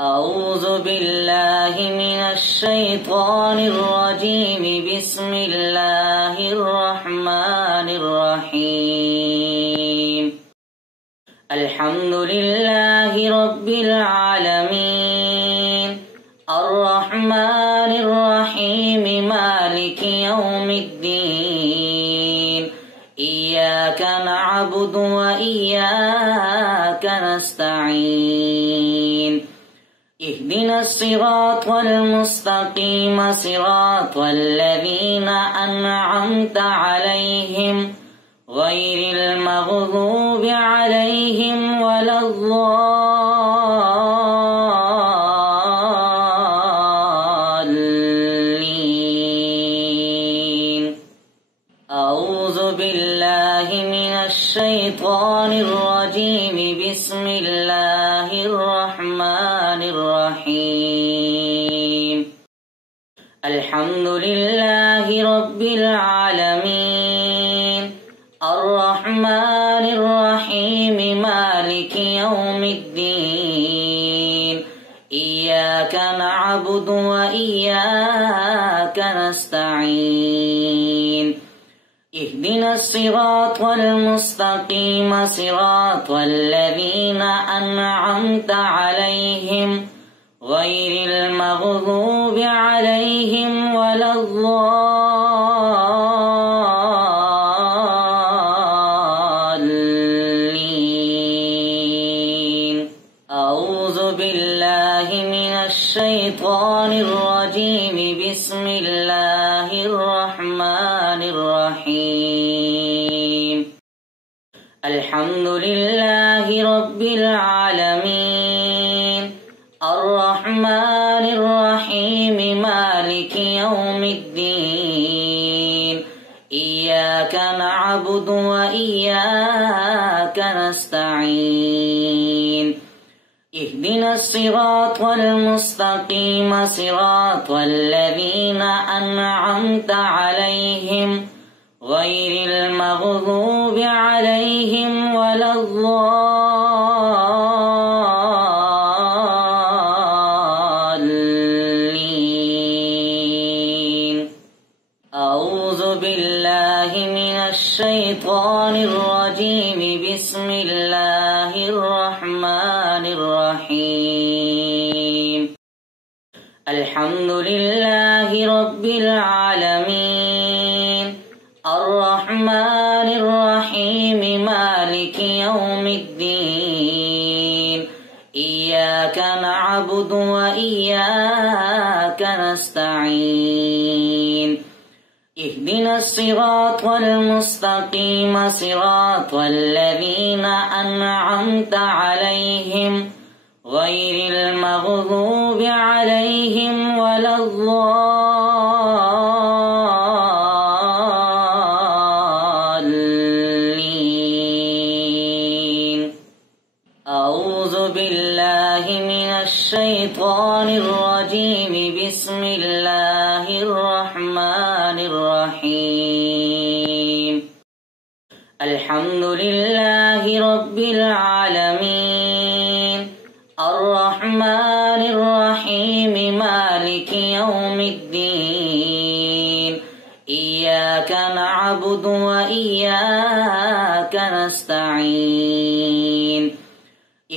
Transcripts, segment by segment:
أعوذ بالله من الشيطان الرجيم. بسم الله الرحمن الرحيم. الحمد لله رب العالمين، الرحمن الرحيم، مالك يوم الدين. إياك نعبد وإياك نستعين. اهدنا الصراط المستقيم، صراط الذين أنعمت عليهم غير المغضوب عليهم ولا الضالين. أعوذ بالله من الشيطان الرجيم. بسم الله الرحمن الرحيم. الحمد لله رب العالمين، الرحمن الرحيم، مالك يوم الدين. إياك نعبد وإياك نستعين. اهدنا الصراط المستقيم، صراط الذين أنعمت عليهم غير المغضوب عليهم ولا الضالين. أعوذ بالله من الشيطان الرجيم. بسم الله الرحمن الرحيم. الحمد لله رب العالمين، الرحمن الرحيم، مالك يوم الدين. إياك نعبد وإياك نستعين. اهدنا الصراط المستقيم، صراط الذين أنعمت عليهم غير المغضوب عليهم ولا الضالين. أعوذ بالله من الشيطان الرجيم. بسم الله الرحمن الرحيم. الحمد لله رب العالمين، الرحمن الرحيم، مالك يوم الدين. إياك نعبد وإياك نستعين. اهدنا الصراط المستقيم، صراط الذين أنعمت عليهم غير المغضوب عليهم ولا الضالين. أعوذ بالله من الشيطان الرجيم. بسم الله الرحمن الرحيم. الحمد لله رب العالمين، الرحمن الرحيم، مالك يوم الدين. إياك نعبد وإياك نستعين.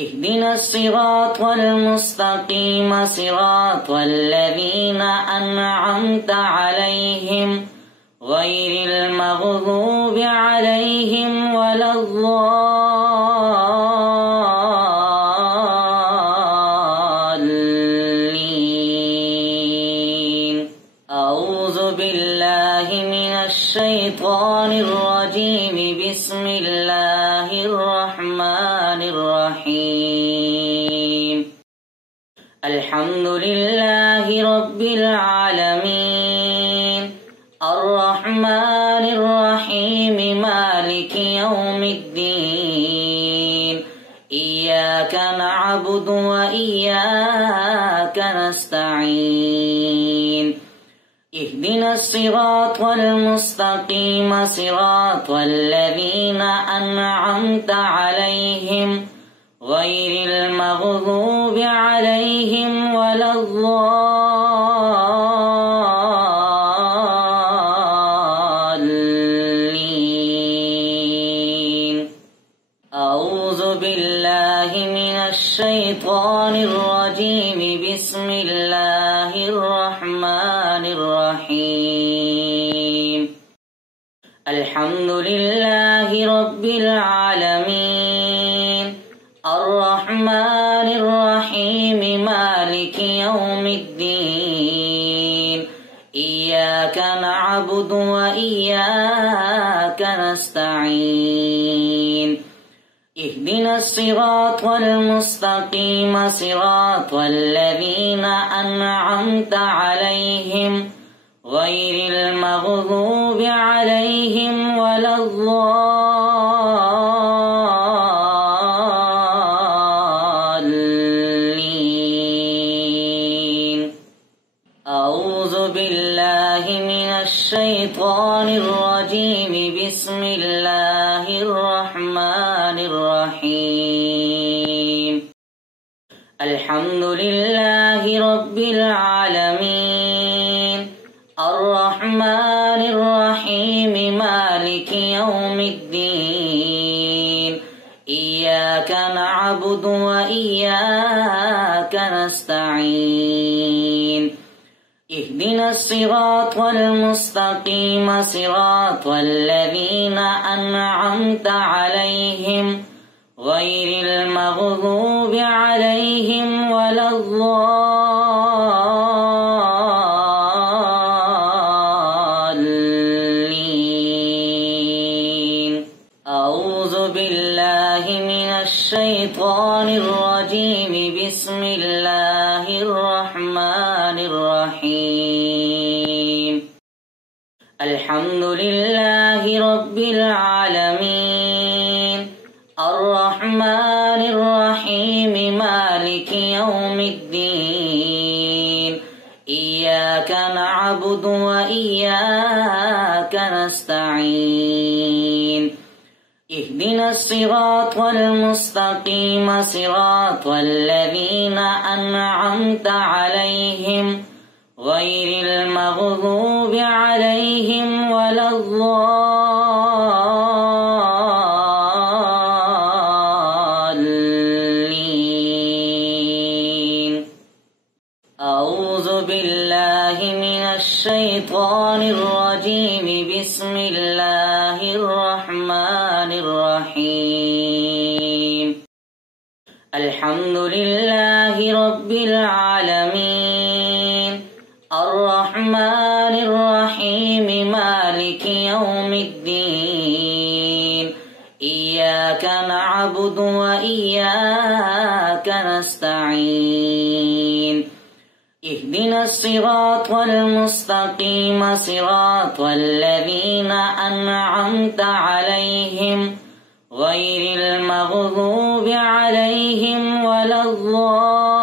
اهدنا الصراط المستقيم، صراط الذين أنعمت عليهم غير المغضوب عليهم ولا الضالين. أعوذ بالله من الشيطان الرجيم. بسم الله الرحمن الرحيم. الحمد لله رب العالمين، الرحمن الرحيم، مالك يوم الدين. إياك نعبد وإياك نستعين. اهدنا الصراط المستقيم، صراط الذين أنعمت عليهم غير المغضوب عليهم ولا الضالين. أعوذ بالله من الشيطان الرجيم. بسم الله الرحمن الرحيم. الحمد لله رب العالمين الرحمن الرحيم مالك يوم الدين. إياك نعبد وإياك نستعين. اهدنا الصراط المستقيم صراط الذين أنعمت عليهم غير المغضوب عليهم ولا الضالين. أعوذ بالله من الشيطان الرجيم. بسم الله الرحمن الرحيم. الحمد لله رب العالمين الرحمن الرحيم مالك يوم الدين. إياك نعبد وإياك نستعين. اهدنا الصراط المستقيم صراط الذين أنعمت عليهم غير المغضوب عليهم ولا الضالين. أعوذ بالله من الشيطان الرجيم. بسم الله الرحمن الرحيم. الحمد لله رب العالمين الرحمن الرحيم مالك يوم الدين. إياك نعبد وإياك نستعين. اهدنا الصراط المستقيم صراط الذين أنعمت عليهم غير المغضوب عليهم ولا الضالين. أعوذ بالله من الشيطان الرجيم. بسم الله الرحمن الرحيم. الحمد لله رب العالمين الرحمن الرحيم مالك يوم الدين. إياك نعبد وإياك نستعين. اهدنا الصراط المستقيم صراط الذين أنعمت عليهم غير المغضوب عليهم ولا الضالين.